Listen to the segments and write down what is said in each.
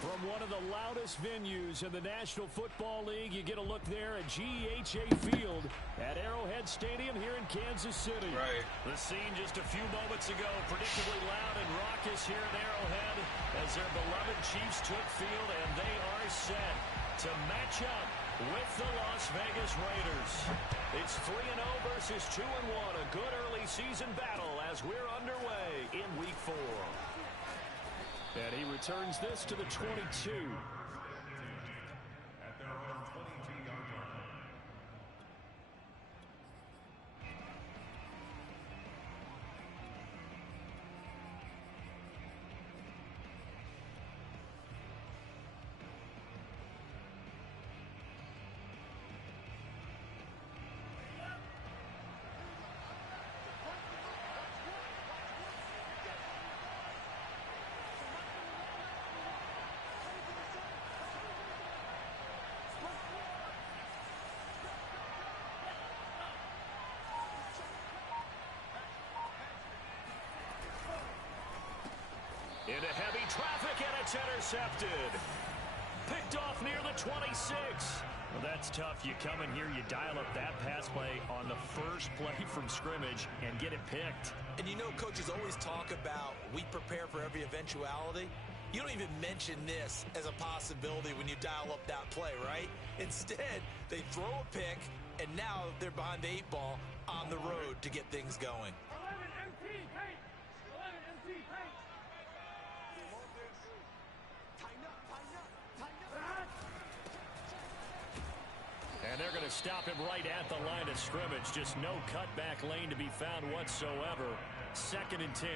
From one of the loudest venues in the National Football League, you get a look there at GEHA Field at Arrowhead Stadium here in Kansas City. Right. The scene just a few moments ago, predictably loud and raucous here at Arrowhead as their beloved Chiefs took field, and they are set to match up with the Las Vegas Raiders. It's 3-0 versus 2-1, a good early season battle as we're underway in Week 4. And he returns this to the 22. Into heavy traffic, and it's intercepted. Picked off near the 26. Well, that's tough. You come in here, you dial up that pass play on the first play from scrimmage and get it picked. And you know, coaches always talk about we prepare for every eventuality. You don't even mention this as a possibility when you dial up that play, right? Instead, they throw a pick, and now they're behind the 8 ball on the road to get things going. And they're going to stop him right at the line of scrimmage. Just no cutback lane to be found whatsoever. 2nd and 10.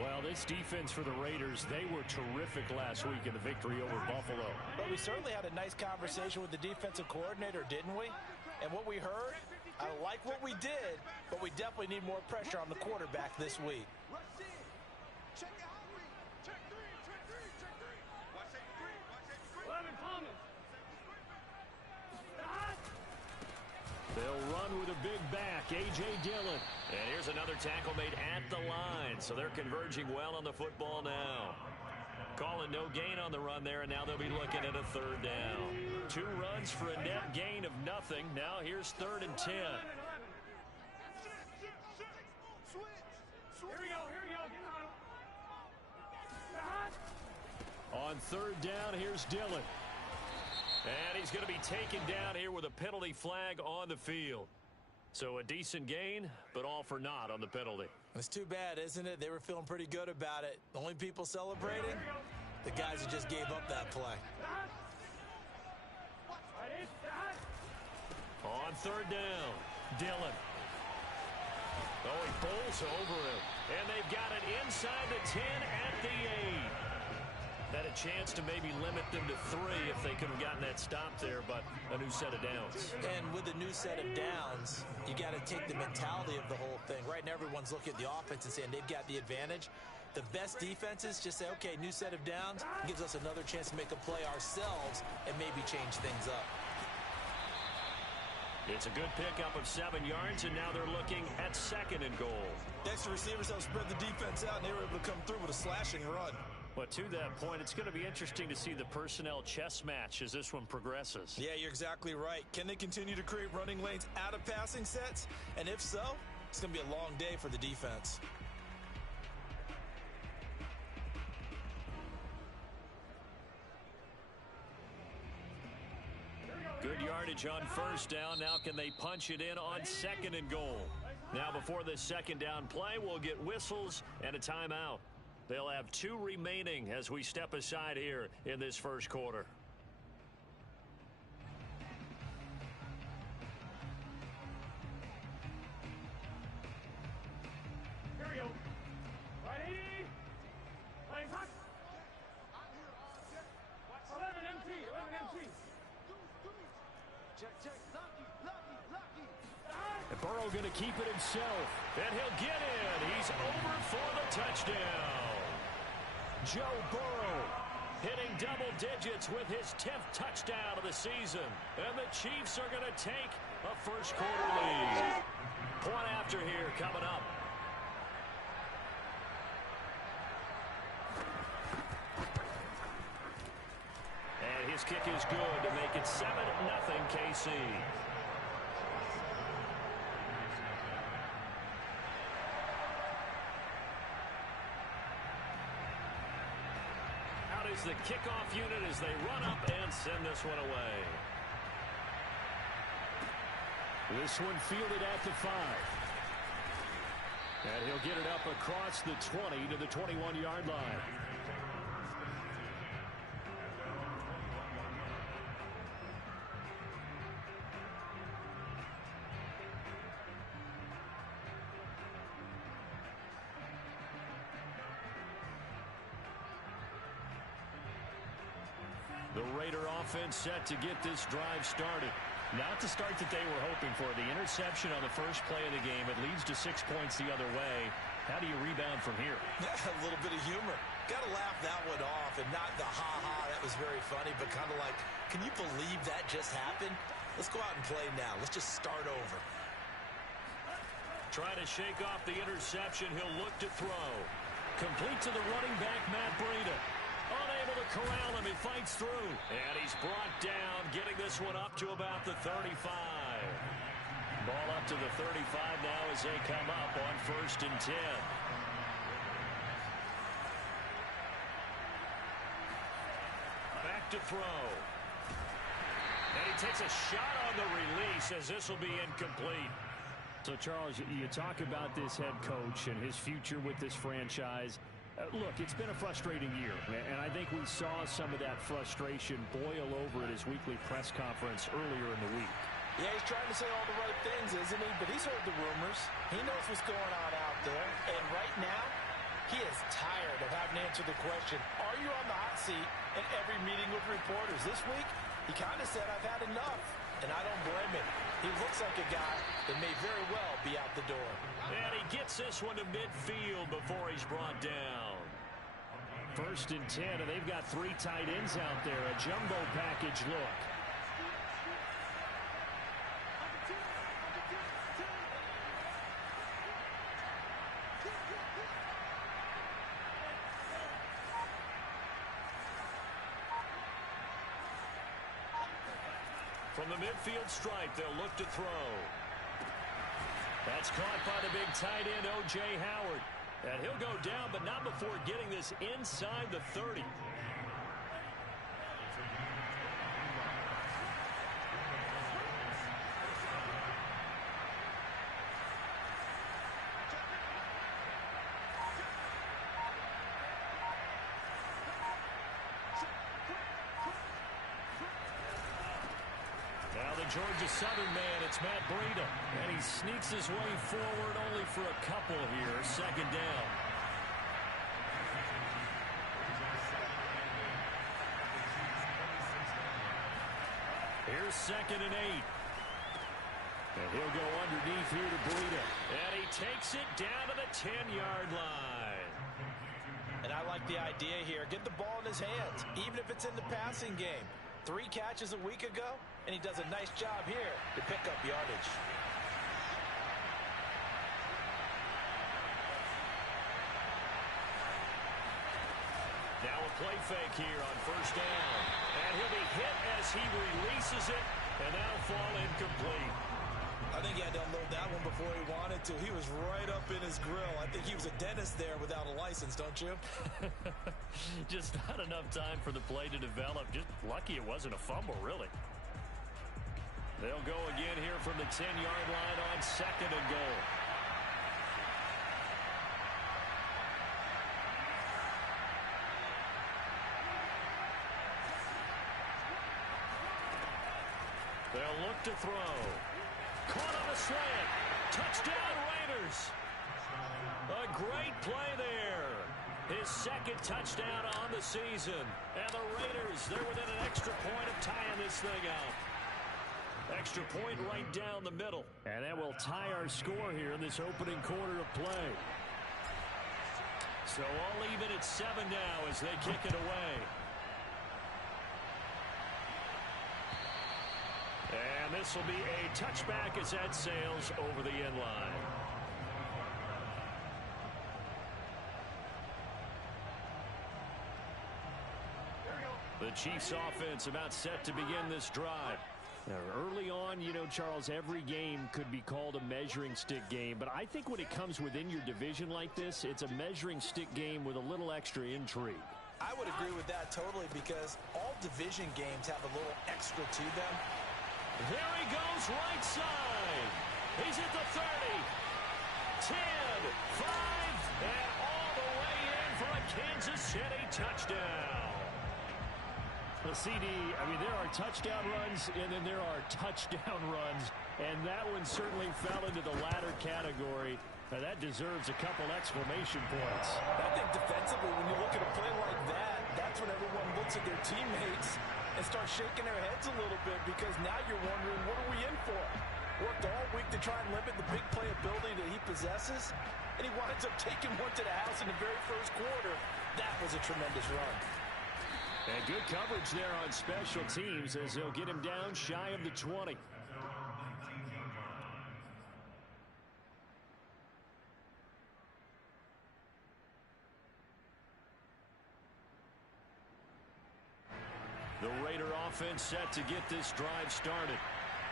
Well, this defense for the Raiders, they were terrific last week in the victory over Buffalo. But we certainly had a nice conversation with the defensive coordinator, didn't we? And what we heard, I like what we did, but we definitely need more pressure on the quarterback this week. They'll run with a big back, A.J. Dillon. And here's another tackle made at the line, so they're converging well on the football now. Calling no gain on the run there, and now they'll be looking at a 3rd down. 2 runs for a net gain of nothing. Now here's 3rd and 10. Here we go. On 3rd down, here's Dillon. And he's going to be taken down here with a penalty flag on the field. So a decent gain, but all for naught on the penalty. It's too bad, isn't it? They were feeling pretty good about it. The only people celebrating, the guys who just gave up that play. On 3rd down, Dillon. Oh, he bowls over him. And they've got it inside the 10 at the 8. Had a chance to maybe limit them to 3 if they could have gotten that stop there, but a new set of downs. And with a new set of downs, you got to take the mentality of the whole thing. Right now, everyone's looking at the offense and saying they've got the advantage. The best defenses just say, okay, new set of downs, gives us another chance to make a play ourselves and maybe change things up. It's a good pickup of 7 yards, and now they're looking at 2nd and goal. The extra receivers helped spread the defense out, and they were able to come through with a slashing run. But to that point, it's going to be interesting to see the personnel chess match as this one progresses. Yeah, you're exactly right. Can they continue to create running lanes out of passing sets? And if so, it's going to be a long day for the defense. Good yardage on 1st down. Now can they punch it in on 2nd and goal? Now before this 2nd down play, we'll get whistles and a timeout. They'll have 2 remaining as we step aside here in this 1st quarter. Here we go. Ready? Playing hot. 11 MT. Check. Lucky. And Burrow going to keep it himself. And he'll get in. He's over for the touchdown. Joe Burrow hitting double digits with his 10th touchdown of the season. And the Chiefs are going to take a 1st quarter lead. Point after here coming up. His kick is good to make it 7-0 KC. Out is the kickoff unit as they run up and send this one away. This one fielded at the 5. And he'll get it up across the 20 to the 21-yard line. The Raider offense set to get this drive started. Not the start that they were hoping for. The interception on the first play of the game. It leads to 6 points the other way. How do you rebound from here? A little bit of humor. Got to laugh that one off, and not the ha-ha, that was very funny, but kind of like, can you believe that just happened? Let's go out and play now. Let's just start over. Trying to shake off the interception. He'll look to throw. Complete to the running back, Matt Breida. Unable to corral him. He fights through. And he's brought down, getting this one up to about the 35. Ball up to the 35 now as they come up on 1st and 10. Back to throw. And he takes a shot on the release as this will be incomplete. So, Charles, you talk about this head coach and his future with this franchise. Look, it's been a frustrating year, and I think we saw some of that frustration boil over at his weekly press conference earlier in the week. Yeah, he's trying to say all the right things, isn't he? But he's heard the rumors. He knows what's going on out there. And right now, he is tired of having to answer the question, are you on the hot seat in every meeting with reporters? This week, he kind of said, I've had enough. And I don't blame him. He looks like a guy that may very well be out the door. And he gets this one to midfield before he's brought down. 1st and 10, and they've got 3 tight ends out there. A jumbo package look. From the midfield stripe, they'll look to throw. That's caught by the big tight end, O.J. Howard. And he'll go down, but not before getting this inside the 30. Georgia Southern man, it's Matt Breida. And he sneaks his way forward only for a couple here. 2nd down. Here's 2nd and 8. And he'll go underneath here to Breida. And he takes it down to the 10-yard line. And I like the idea here. Get the ball in his hands, even if it's in the passing game. 3 catches a week ago, and he does a nice job here to pick up yardage. Now a play fake here on 1st down. And he'll be hit as he releases it, and that'll fall incomplete. I think he had to unload that one before he wanted to. He was right up in his grill. I think he was a dentist there without a license, don't you? Just not enough time for the play to develop. Just lucky it wasn't a fumble, really. They'll go again here from the 10-yard line on 2nd and goal. They'll look to throw. Caught on a slant. Touchdown, Raiders. A great play there. His 2nd touchdown on the season. And the Raiders, they're within an extra point of tying this thing out. Extra point right down the middle. And that will tie our score here in this opening quarter of play. So all even at 7 now as they kick it away. And this will be a touchback as that sails over the end line. The Chiefs offense about set to begin this drive. Now, early on, you know, Charles, every game could be called a measuring stick game, but I think when it comes within your division like this, it's a measuring stick game with a little extra intrigue. I would agree with that totally because all division games have a little extra to them. There he goes, right side. He's at the 30, 10, 5, and all the way in for a Kansas City touchdown. The CD, I mean, there are touchdown runs, and then there are touchdown runs, and that one certainly fell into the latter category. Now, that deserves a couple exclamation points. I think defensively, when you look at a play like that, that's when everyone looks at their teammates and starts shaking their heads a little bit because now you're wondering, what are we in for? Worked all week to try and limit the big play ability that he possesses, and he winds up taking one to the house in the very first quarter. That was a tremendous run. And good coverage there on special teams as they'll get him down shy of the 20. The Raider offense set to get this drive started.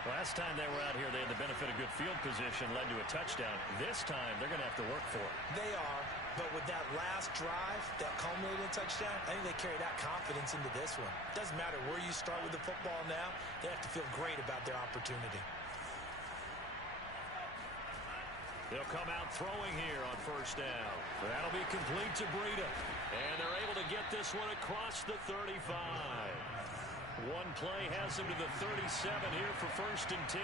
Last time they were out here, they had the benefit of good field position, led to a touchdown. This time, they're going to have to work for it. They are, but with that last drive, that culminating touchdown, I think they carry that confidence into this one. Doesn't matter where you start with the football now, they have to feel great about their opportunity. They'll come out throwing here on first down. That'll be complete to Breida. And they're able to get this one across the 35. One play has him to the 37 here for first and 10.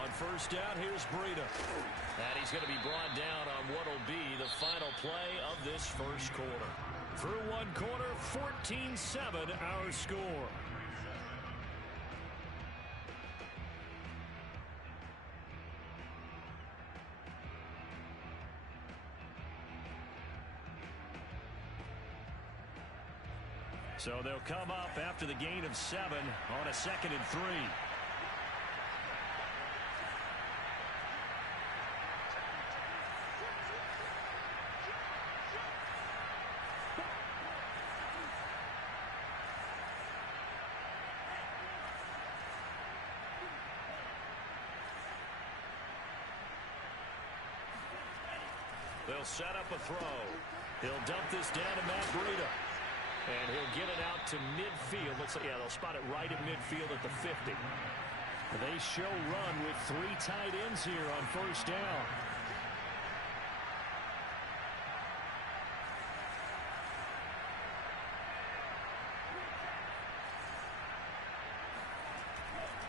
On first down, here's Breida. And he's going to be brought down on what will be the final play of this first quarter. Through one quarter, 14-7 our score. So they'll come up after the gain of 7 on a 2nd and 3. They'll set up a throw. He'll dump this down to Matt Breida. And he'll get it out to midfield. Yeah, they'll spot it right at midfield at the 50. They show run with 3 tight ends here on first down.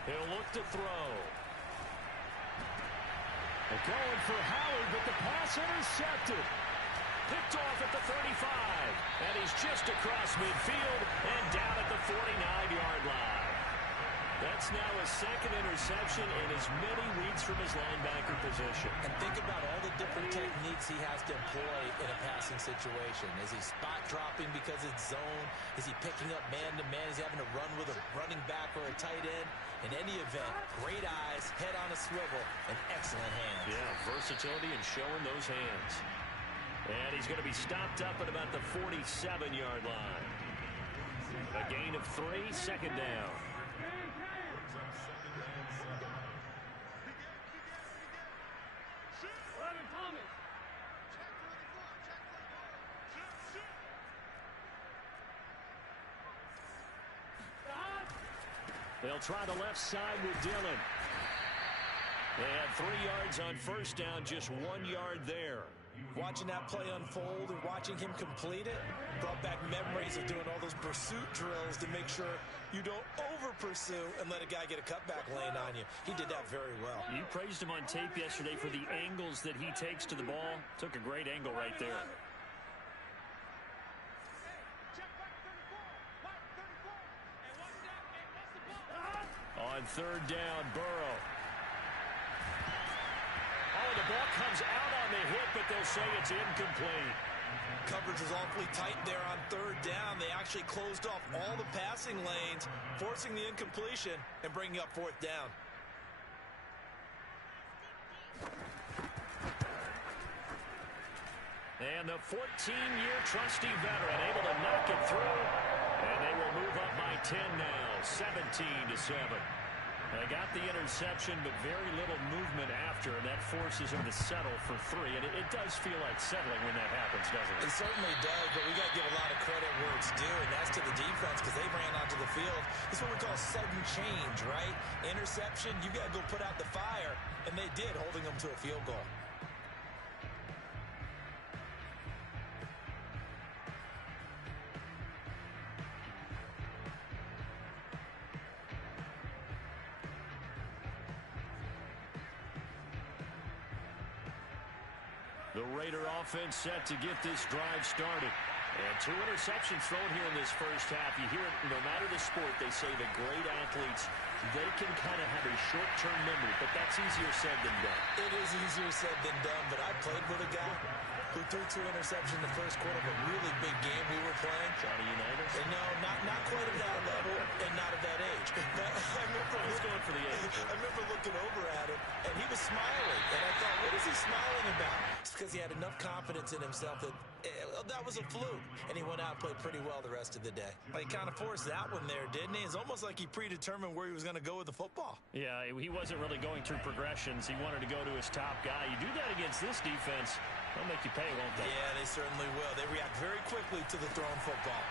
He'll look to throw. They're going for Howard, but the pass intercepted. Picked off at the 35, and he's just across midfield and down at the 49-yard line. That's now his 2nd interception in as many weeks from his linebacker position. And think about all the different techniques he has to employ in a passing situation. Is he spot dropping because it's zone? Is he picking up man-to-man? Is he having to run with a running back or a tight end? In any event, great eyes, head on a swivel, and excellent hands. Yeah, versatility and showing those hands. And he's going to be stopped up at about the 47-yard line. A gain of 3, 2nd down. They'll try the left side with Dillon. They had 3 yards on first down, just 1 yard there. Watching that play unfold and watching him complete it brought back memories of doing all those pursuit drills to make sure you don't over-pursue and let a guy get a cutback lane on you. He did that very well. You praised him on tape yesterday for the angles that he takes to the ball. Took a great angle right there. On third down, Burrow. Oh, the ball comes out on the hit, but they'll say it's incomplete. Coverage was awfully tight there on third down. They actually closed off all the passing lanes, forcing the incompletion and bringing up fourth down. And the 14-year trusty veteran able to knock it through. And they will move up by 10 now, 17-7. They got the interception, but very little movement after, and that forces them to settle for 3. And it does feel like settling when that happens, doesn't it? It certainly does, but we got to give a lot of credit where it's due, and that's to the defense because they ran onto the field. It's what we call sudden change, right? Interception, you got to go put out the fire, and they did, holding them to a field goal. The Raider offense set to get this drive started. And 2 interceptions thrown here in this first half. You hear it, no matter the sport, they say the great athletes, they can kind of have a short-term memory, but that's easier said than done. It is easier said than done, but I played with a guy who threw 2 interceptions in the first quarter of a really big game we were playing. Johnny Unitas? And no, not quite at that level and not at that age. But I remember looking over at him, and he was smiling. And I thought, what is he smiling about? It's because he had enough confidence in himself that that was a fluke. And he went out and played pretty well the rest of the day. But he kind of forced that one there, didn't he? It's almost like he predetermined where he was going to go with the football. Yeah, he wasn't really going through progressions. He wanted to go to his top guy. You do that against this defense, they'll make you pay, won't they? Yeah, they certainly will. They react very quickly to the thrown football.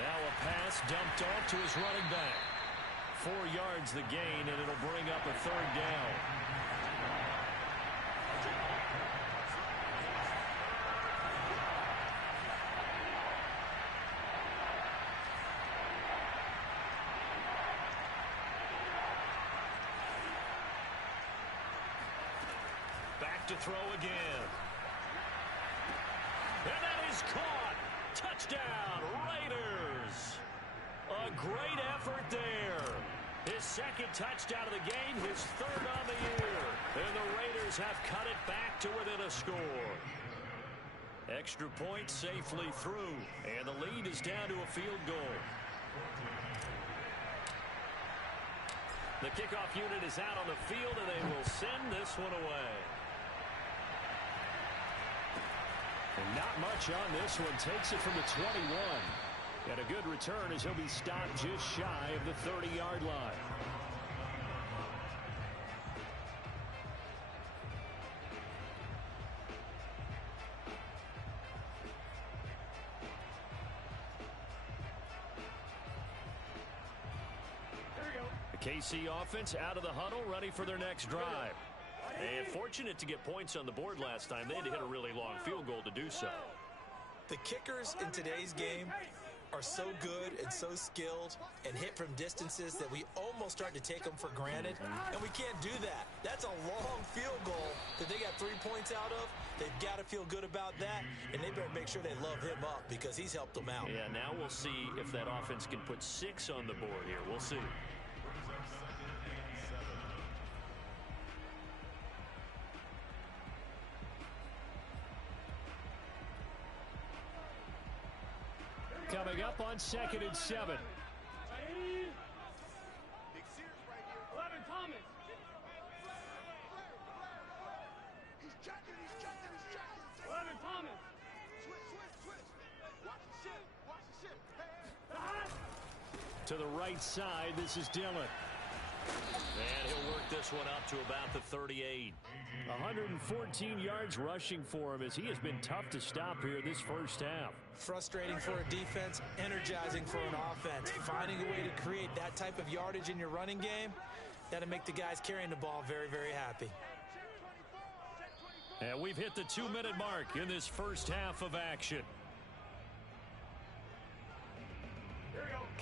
Now a pass dumped off to his running back. 4 yards the gain, and it'll bring up a 3rd down. Back to throw again. And that is caught. Touchdown, Raiders. A great effort there. His 2nd touchdown of the game, his 3rd on the year. And the Raiders have cut it back to within a score. Extra point safely through. And the lead is down to a field goal. The kickoff unit is out on the field, and they will send this one away. And not much on this one. Takes it from the 21. And a good return as he'll be stopped just shy of the 30-yard line. The KC offense out of the huddle, ready for their next drive. And fortunate to get points on the board last time. They had to hit a really long field goal to do so. The kickers in today's game are so good and so skilled and hit from distances that we almost start to take them for granted, and we can't do that. That's a long field goal that they got 3 points out of. They've got to feel good about that, and they better make sure they love him up because he's helped them out. Yeah, now we'll see if that offense can put 6 on the board here. We'll see. Coming up on 2nd and 7. 11 Thomas. He's checking. 11 Thomas. Switch. Watch the ship. To the right side, this is Dillon. And he'll work this one up to about the 38. 114 yards rushing for him as he has been tough to stop here this first half. Frustrating for a defense, energizing for an offense. Finding a way to create that type of yardage in your running game, that'll make the guys carrying the ball very, very happy. And we've hit the 2-minute mark in this first half of action.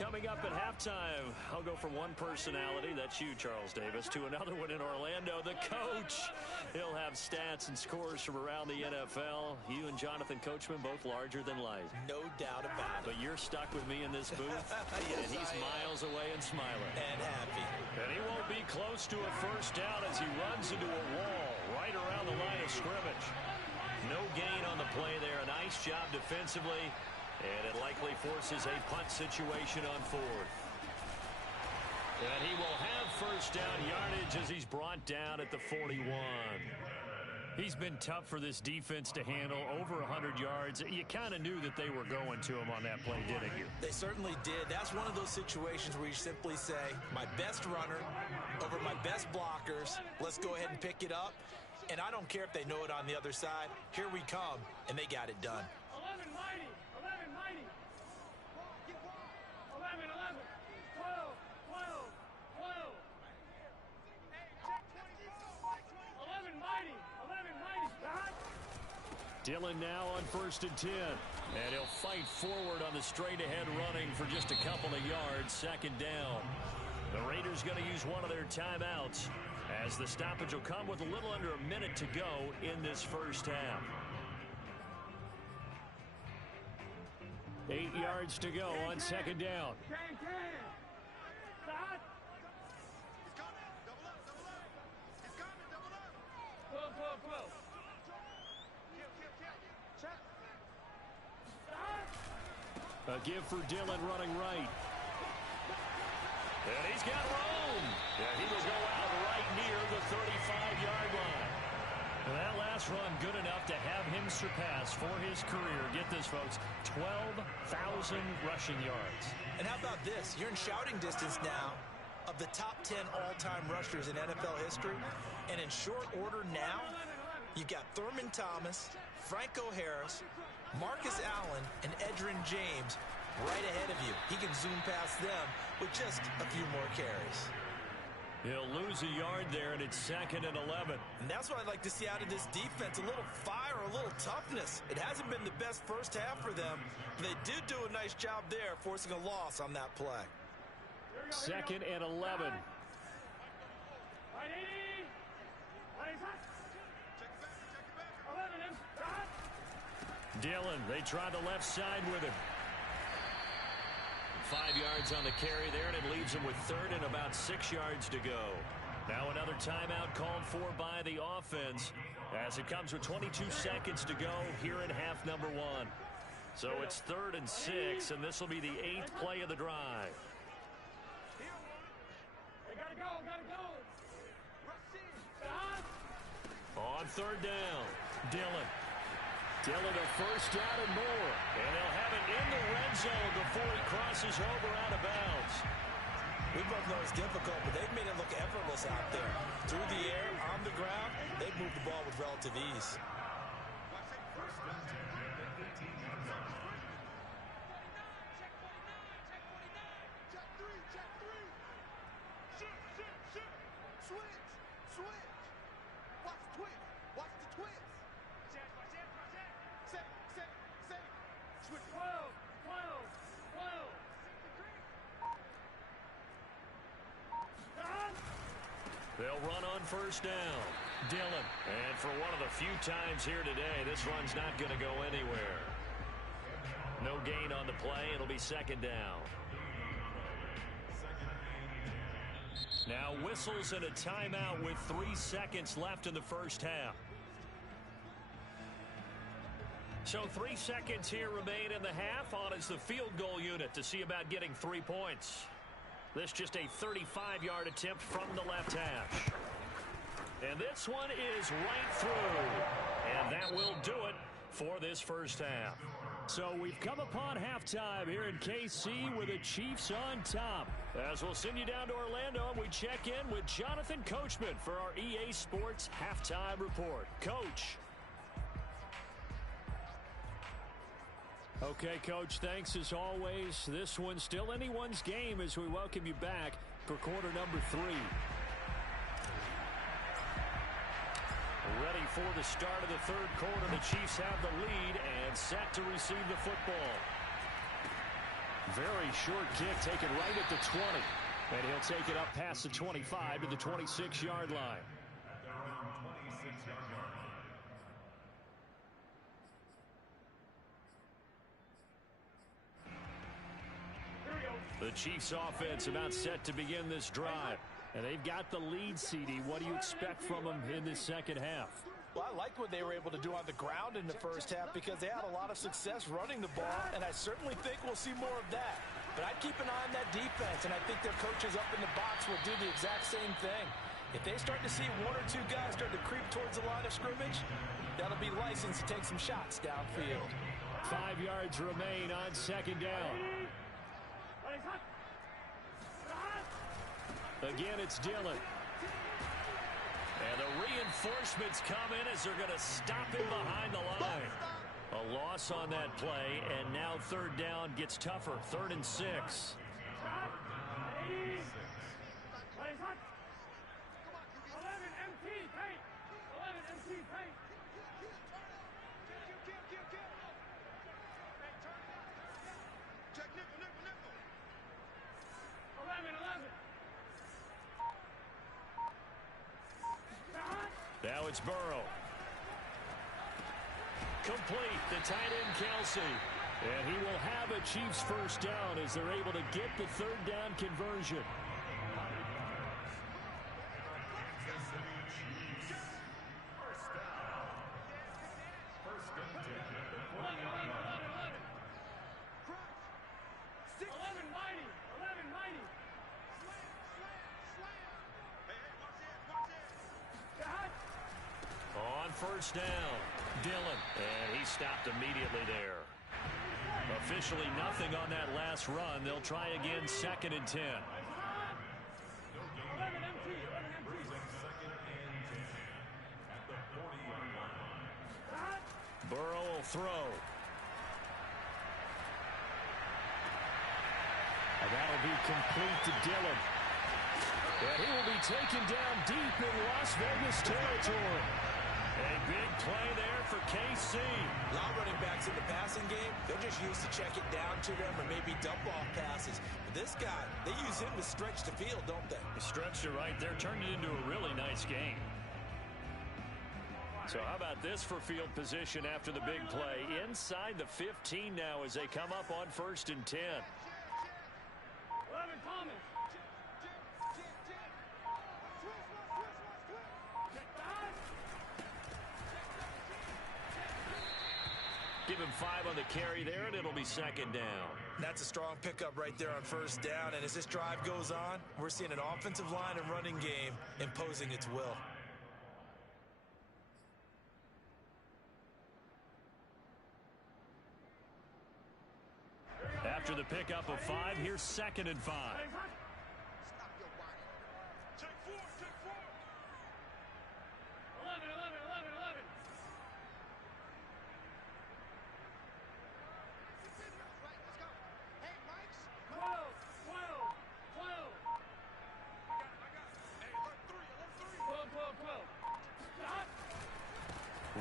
Coming up at halftime, I'll go from one personality, that's you, Charles Davis, to another one in Orlando, the coach. He'll have stats and scores from around the NFL. You and Jonathan Coachman, both larger than life. No doubt about it. But you're stuck with me in this booth, Yes, and he's miles away and smiling. And happy. And he won't be close to a first down as he runs into a wall right around the line of scrimmage. No gain on the play there. A nice job defensively. And it likely forces a punt situation on 4th. And he will have first down yardage as he's brought down at the 41. He's been tough for this defense to handle, over 100 yards. You kind of knew that they were going to him on that play, didn't you? They certainly did. That's one of those situations where you simply say, my best runner over my best blockers. Let's go ahead and pick it up. And I don't care if they know it on the other side. Here we come, and they got it done. 11 mighty, 11 mighty. 11, 11, 12, 12, 12. 11 mighty, 11 mighty. Dillon now on 1st and 10. And he'll fight forward on the straight-ahead running for just a couple of yards. 2nd down. The Raiders going to use one of their timeouts, as the stoppage will come with a little under a minute to go in this first half. 8 yards to go on 2nd down. Stop. 12, 12, 12. A give for Dillon running right. And he's got room. And he will go out right near the 35-yard line. And that last run good enough to have him surpass for his career, get this, folks, 12,000 rushing yards. And how about this? You're in shouting distance now of the top 10 all-time rushers in NFL history. And in short order now, you've got Thurman Thomas, Franco Harris, Marcus Allen, and Edgerrin James right ahead of you. He can zoom past them with just a few more carries. He'll lose a yard there, and it's 2nd and 11. And that's what I'd like to see out of this defense, a little fire, a little toughness. It hasn't been the best first half for them, but they did do a nice job there, forcing a loss on that play. 2nd and 11. Dillon, they tried the left side with him. 5 yards on the carry there, and it leaves him with 3rd and about 6 yards to go. Now another timeout called for by the offense, as it comes with 22 seconds to go here in half number 1. So it's 3rd and 6, and this will be the 8th play of the drive. Gotta go. On 3rd down, Dillon. Dillon a first down and more. And they'll have it in the red zone before he crosses over out of bounds. We both know it's difficult, but they've made it look effortless out there. Through the air, on the ground, they've moved the ball with relative ease. They'll run on 1st down. Dillon. And for one of the few times here today, this run's not going to go anywhere. No gain on the play. It'll be 2nd down. Now whistles and a timeout with 3 seconds left in the first half. So 3 seconds here remain in the half. On is the field goal unit to see about getting 3 points. This just a 35-yard attempt from the left hash. And this one is right through. And that will do it for this first half. So we've come upon halftime here in KC with the Chiefs on top. As we'll send you down to Orlando, and we check in with Jonathan Coachman for our EA Sports Halftime Report. Coach. Okay, Coach, thanks as always. This one's still anyone's game as we welcome you back for quarter number 3. Ready for the start of the 3rd quarter. The Chiefs have the lead and set to receive the football. Very short kick taken right at the 20. And he'll take it up past the 25 to the 26-yard line. The Chiefs offense about set to begin this drive. And they've got the lead, CD. What do you expect from them in this second half? Well, I liked what they were able to do on the ground in the first half because they had a lot of success running the ball, and I certainly think we'll see more of that. But I'd keep an eye on that defense, and I think their coaches up in the box will do the exact same thing. If they start to see one or two guys start to creep towards the line of scrimmage, that'll be license to take some shots downfield. 5 yards remain on second down. Again, it's Dillon. And the reinforcements come in as they're going to stop him behind the line. A loss on that play, and now third down gets tougher. 3rd and 6. Now it's Burrow. Complete, the tight end Kelsey. And he will have a Chiefs first down as they're able to get the third down conversion. First down, Dillon, and he stopped immediately there. Officially nothing on that last run. They'll try again, 2nd and 10. Burrow will throw. And that'll be complete to Dillon. And he will be taken down deep in Las Vegas territory. A big play there for KC. A lot of running backs in the passing game, they're just used to check it down to them or maybe dump off passes. But this guy, they use him to stretch the field, don't they? They stretched it right there, turned it into a really nice game. So how about this for field position after the big play? Inside the 15 now as they come up on 1st and 10. Give him 5 on the carry there, and it'll be 2nd down. That's a strong pickup right there on 1st down. And as this drive goes on, we're seeing an offensive line and running game imposing its will. After the pickup of 5, here's 2nd and 5.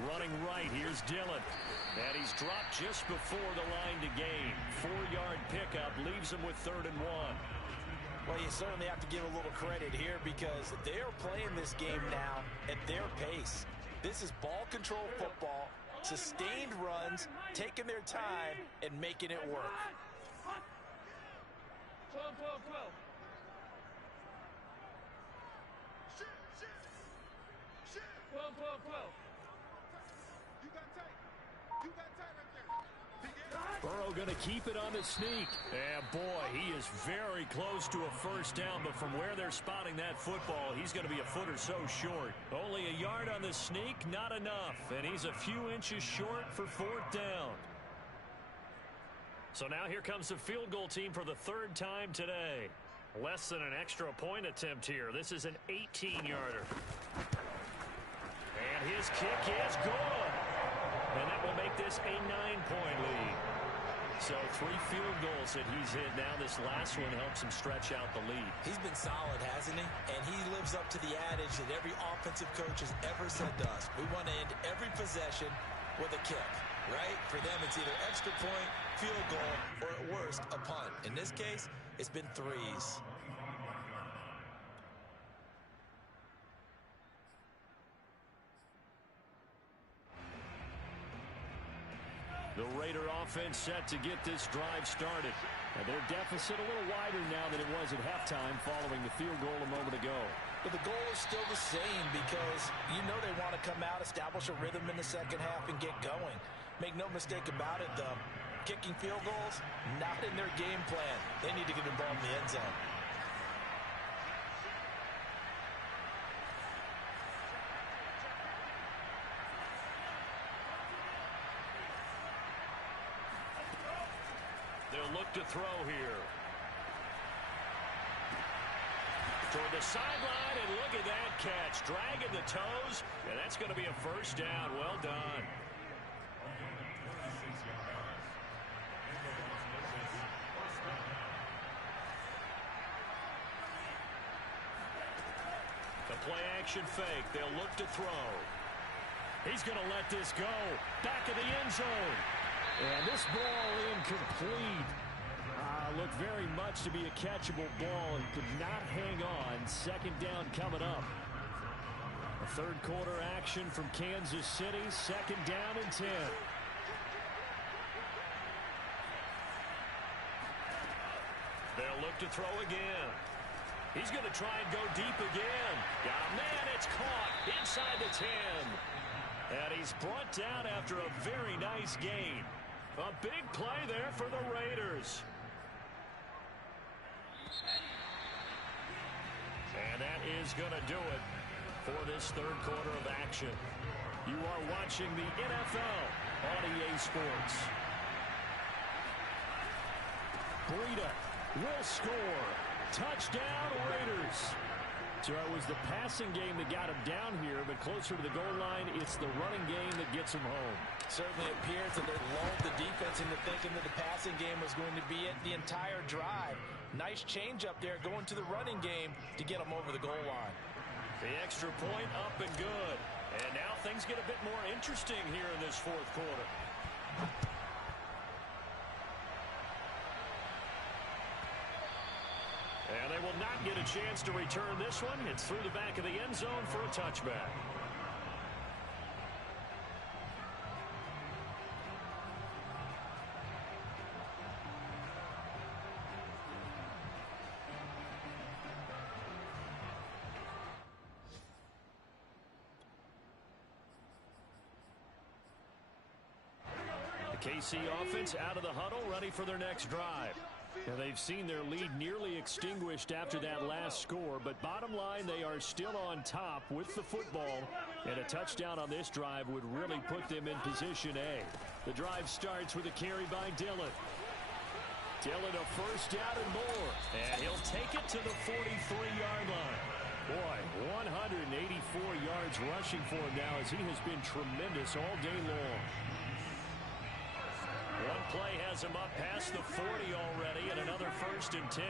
Running right, here's Dillon. And he's dropped just before the line to gain. 4-yard pickup leaves him with 3rd and 1. Well, you certainly have to give a little credit here because they're playing this game now at their pace. This is ball control football, sustained runs, taking their time, and making it work. 12, 12, 12. Burrow going to keep it on the sneak. And boy, he is very close to a first down, but from where they're spotting that football, he's going to be a foot or so short. Only a yard on the sneak, not enough. And he's a few inches short for 4th down. So now here comes the field goal team for the 3rd time today. Less than an extra point attempt here. This is an 18-yarder. And his kick is good. And that will make this a 9-point lead. So 3 field goals that he's hit now. This last one helps him stretch out the lead. He's been solid, hasn't he? And he lives up to the adage that every offensive coach has ever said to us. We want to end every possession with a kick, right? For them, it's either extra point, field goal, or at worst, a punt. In this case, it's been 3s. The Raider offense set to get this drive started. And their deficit a little wider now than it was at halftime following the field goal a moment ago. But the goal is still the same because you know they want to come out, establish a rhythm in the second half, and get going. Make no mistake about it, though. Kicking field goals, not in their game plan. They need to get involved in the end zone. They'll look to throw here. Toward the sideline, and look at that catch. Dragging the toes, and that's going to be a first down. Well done. The play-action fake. They'll look to throw. He's going to let this go. Back of the end zone. And this ball incomplete. Looked very much to be a catchable ball and could not hang on. Second down coming up. A third quarter action from Kansas City. Second down and 10. They'll look to throw again. He's going to try and go deep again. Got a man. It's caught inside the 10. And he's brought down after a very nice gain. A big play there for the Raiders. And that is going to do it for this third quarter of action. You are watching the NFL on EA Sports. Breida will score. Touchdown, Raiders. So it was the passing game that got him down here, but closer to the goal line, it's the running game that gets him home. Certainly appears that they lulled the defense into thinking that the passing game was going to be it the entire drive. Nice change up there going to the running game to get them over the goal line. The extra point up and good. And now things get a bit more interesting here in this fourth quarter. And they will not get a chance to return this one. It's through the back of the end zone for a touchback. KC offense out of the huddle, ready for their next drive. And they've seen their lead nearly extinguished after that last score, but bottom line, they are still on top with the football, and a touchdown on this drive would really put them in position A. The drive starts with a carry by Dillon. Dillon a first down and more, and he'll take it to the 43-yard line. Boy, 184 yards rushing for him now, as he has been tremendous all day long. One play has him up past the 40 already, and another first and 10.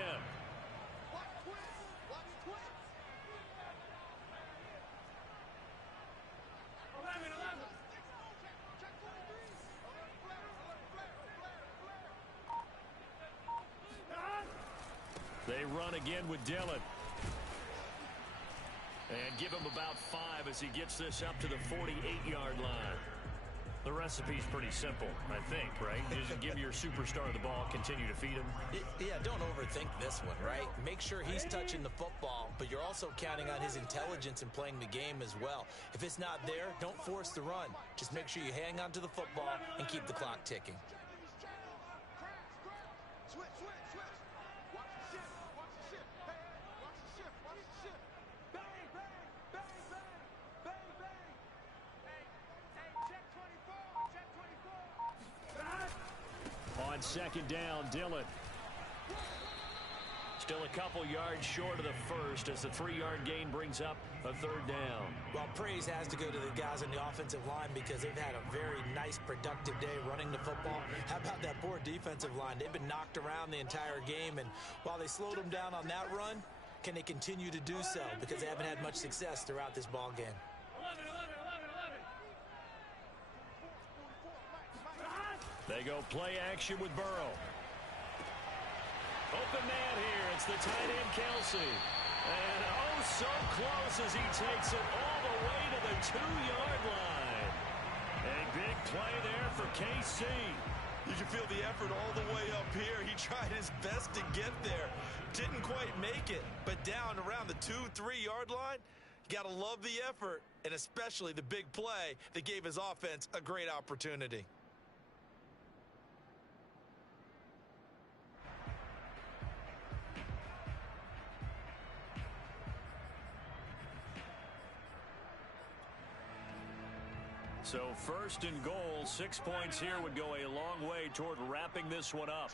They run again with Dillon. And give him about 5 as he gets this up to the 48-yard line. The recipe's pretty simple, I think, right? You just give your superstar the ball, continue to feed him. Yeah, don't overthink this one, right? Make sure he's touching the football, but you're also counting on his intelligence in playing the game as well. If it's not there, don't force the run. Just make sure you hang on to the football and keep the clock ticking. Second down, Dillon. Still a couple yards short of the first as the 3-yard gain brings up a third down. Well, praise has to go to the guys on the offensive line because they've had a very nice, productive day running the football. How about that poor defensive line? They've been knocked around the entire game, and while they slowed them down on that run, can they continue to do so? Because they haven't had much success throughout this ball game. They go play action with Burrow. Open man here. It's the tight end, Kelsey. And oh, so close as he takes it all the way to the 2-yard line. A big play there for KC. You can feel the effort all the way up here. He tried his best to get there. Didn't quite make it, but down around the 2-3-yard line, you got to love the effort, and especially the big play that gave his offense a great opportunity. So first and goal, 6 points here would go a long way toward wrapping this one up.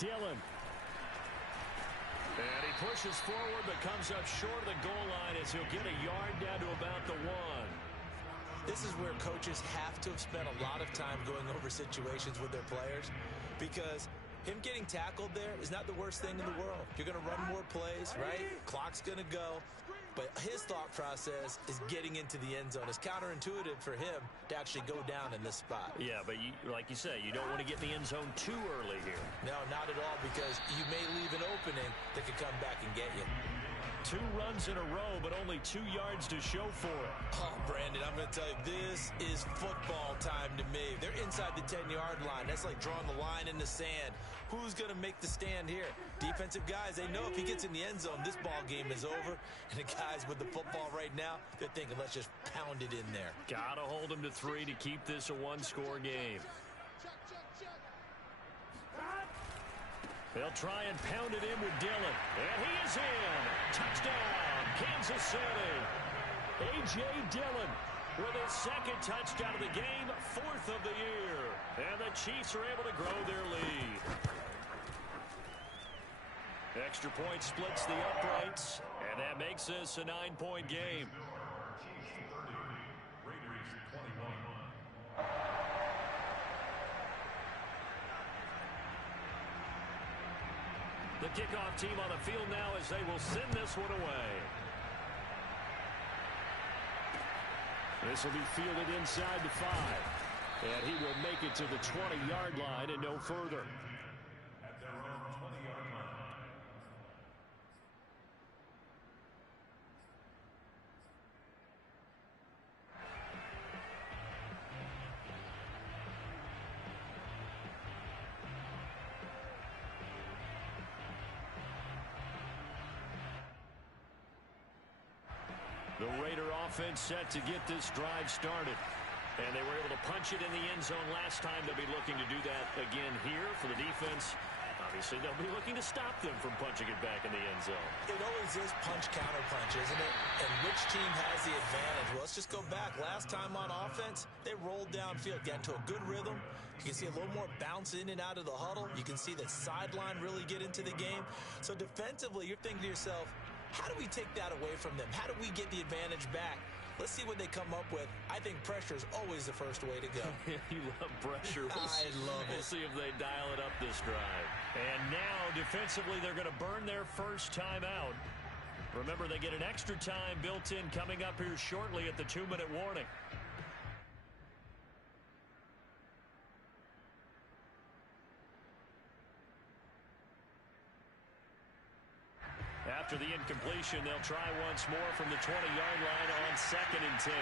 Dillon. And he pushes forward but comes up short of the goal line as he'll get a yard down to about the 1. This is where coaches have to have spent a lot of time going over situations with their players, because him getting tackled there is not the worst thing in the world. You're going to run more plays, right? Clock's going to go. But his thought process is getting into the end zone. It's counterintuitive for him to actually go down in this spot. Yeah, but like you say, you don't want to get in the end zone too early here. No, not at all, because you may leave an opening that could come back and get you. 2 runs in a row, but only 2 yards to show for it. Oh, Brandon, I'm going to tell you, this is football time to me. They're inside the 10-yard line. That's like drawing the line in the sand. Who's going to make the stand here? Defensive guys, they know if he gets in the end zone, this ball game is over. And the guys with the football right now, they're thinking, let's just pound it in there. Got to hold him to 3 to keep this a 1-score game. They'll try and pound it in with Dillon. And he is in. Touchdown, Kansas City. A.J. Dillon with his 2nd touchdown of the game, 4th of the year. And the Chiefs are able to grow their lead. Extra point splits the uprights, and that makes this a 9-point game. The kickoff team on the field now as they will send this one away. This will be fielded inside the 5. And he will make it to the 20-yard line and no further. At their own 20-yard line. The Raider offense set to get this drive started. And they were able to punch it in the end zone last time. They'll be looking to do that again here for the defense. Obviously, they'll be looking to stop them from punching it back in the end zone. It always is punch-counter-punch, isn't it? And which team has the advantage? Well, let's just go back. Last time on offense, they rolled downfield, got into a good rhythm. You can see a little more bounce in and out of the huddle. You can see the sideline really get into the game. So defensively, you're thinking to yourself, how do we take that away from them? How do we get the advantage back? Let's see what they come up with. I think pressure is always the first way to go. You love pressure. I love it. We'll see if they dial it up this drive. And now, defensively, they're going to burn their first time out. Remember, they get an extra time built in coming up here shortly at the 2-minute warning. After the incompletion, they'll try once more from the 20-yard line on 2nd and 10.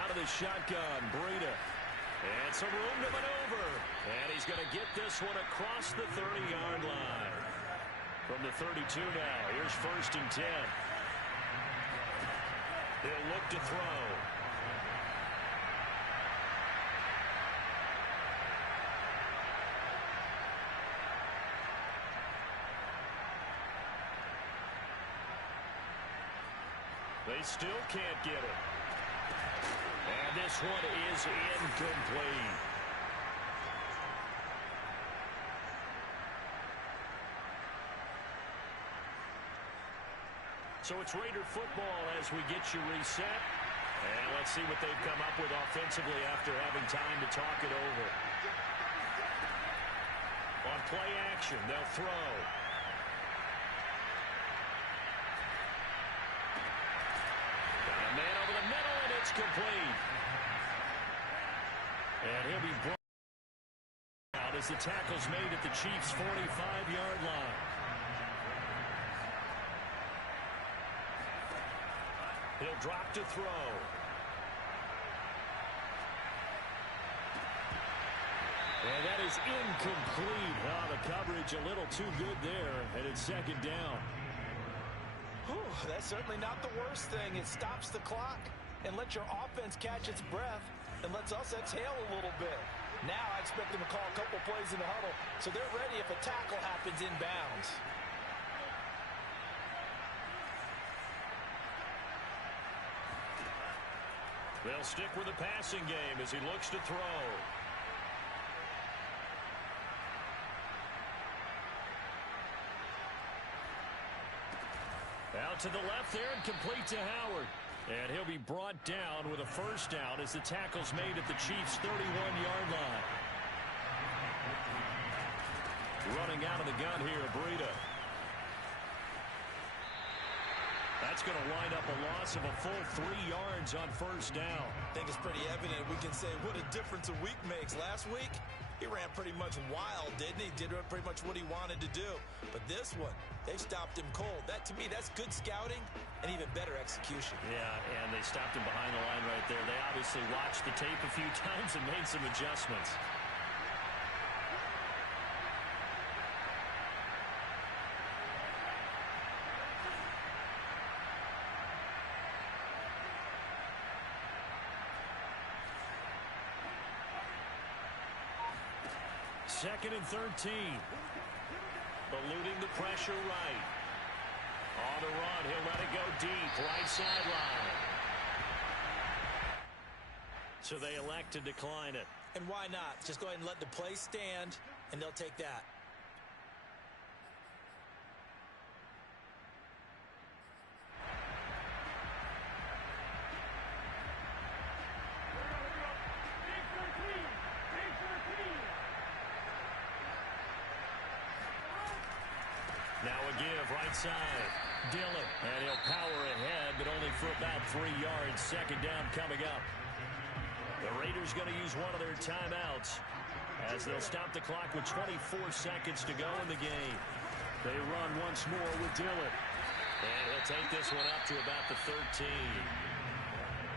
Out of the shotgun, Breida. And some room to maneuver. And he's going to get this one across the 30-yard line. From the 32 now, here's 1st and 10. He'll look to throw. They still can't get it. And this one is incomplete. So it's Raider football as we get you reset. And let's see what they've come up with offensively after having time to talk it over. On play action, they'll throw. Man over the middle, and it's complete. And he'll be brought out as the tackle's made at the Chiefs' 45-yard line. He'll drop to throw. And that is incomplete. Oh, the coverage a little too good there, and it's 2nd down. That's certainly not the worst thing. It stops the clock and lets your offense catch its breath and lets us exhale a little bit. Now I expect them to call a couple plays in the huddle, so they're ready if a tackle happens inbounds. They'll stick with the passing game as he looks to throw. Out to the left there and complete to Howard. And he'll be brought down with a first down as the tackle's made at the Chiefs' 31-yard line. Running out of the gun here, Breida. That's going to wind up a loss of a full 3 yards on first down. I think it's pretty evident. We can say what a difference a week makes. Last week, he ran pretty much wild, didn't he? Did pretty much what he wanted to do. But this one, they stopped him cold. That, to me, that's good scouting and even better execution. Yeah, and they stopped him behind the line right there. They obviously watched the tape a few times and made some adjustments. Second and 13. Eluding the pressure right. On the run, he'll let it go deep. Right sideline. So they elect to decline it. And why not? Just go ahead and let the play stand, and they'll take that. Now a give, right side. Dillon, and he'll power ahead, but only for about 3 yards. Second down coming up. The Raiders going to use one of their timeouts as they'll stop the clock with 24 seconds to go in the game. They run once more with Dillon. And he'll take this one up to about the 13.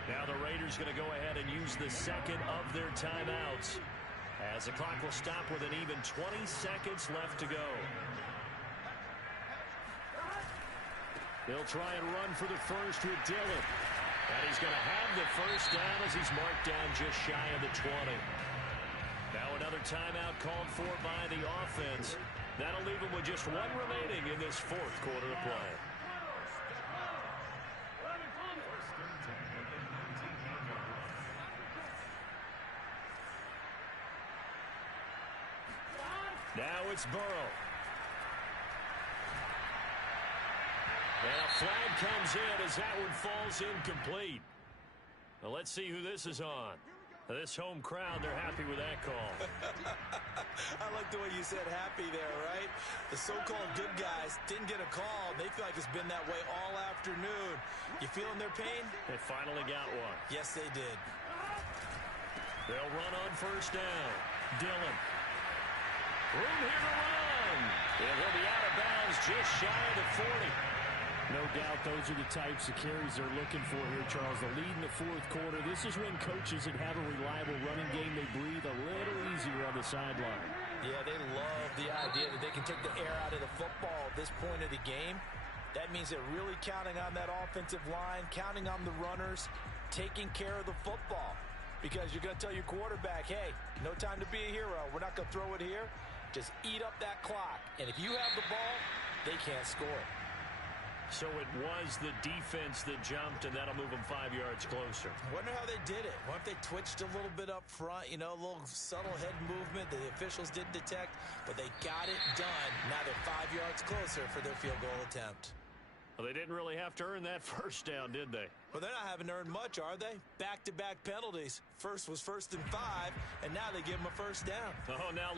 Now the Raiders going to go ahead and use the second of their timeouts as the clock will stop with an even 20 seconds left to go. They'll try and run for the first with Dillon. And he's going to have the first down as he's marked down just shy of the 20. Now another timeout called for by the offense. That'll leave them with just one remaining in this fourth quarter of play. Now it's Burrow. And a flag comes in as that one falls incomplete. Now let's see who this is on. Now this home crowd, they're happy with that call. I like the way you said happy there, right? The so-called good guys didn't get a call. They feel like it's been that way all afternoon. You feeling their pain? They finally got one. Yes, they did. They'll run on first down. Dillon. Room here to run. And he'll be out of bounds just shy of the 40. No doubt those are the types of carries they're looking for here, Charles. The lead in the fourth quarter. This is when coaches that have a reliable running game, they breathe a little easier on the sideline. Yeah, they love the idea that they can take the air out of the football at this point of the game. That means they're really counting on that offensive line, counting on the runners, taking care of the football. Because you're going to tell your quarterback, hey, no time to be a hero. We're not going to throw it here. Just eat up that clock. And if you have the ball, they can't score. So it was the defense that jumped, and that'll move them 5 yards closer. Wonder how they did it. What if they twitched a little bit up front, you know, a little subtle head movement that the officials didn't detect, but they got it done. Now they're 5 yards closer for their field goal attempt. Well, they didn't really have to earn that first down, did they? Well, they're not having earned much, are they? Back-to-back penalties. First was 1st and 5, and now they give them a first down. Oh, now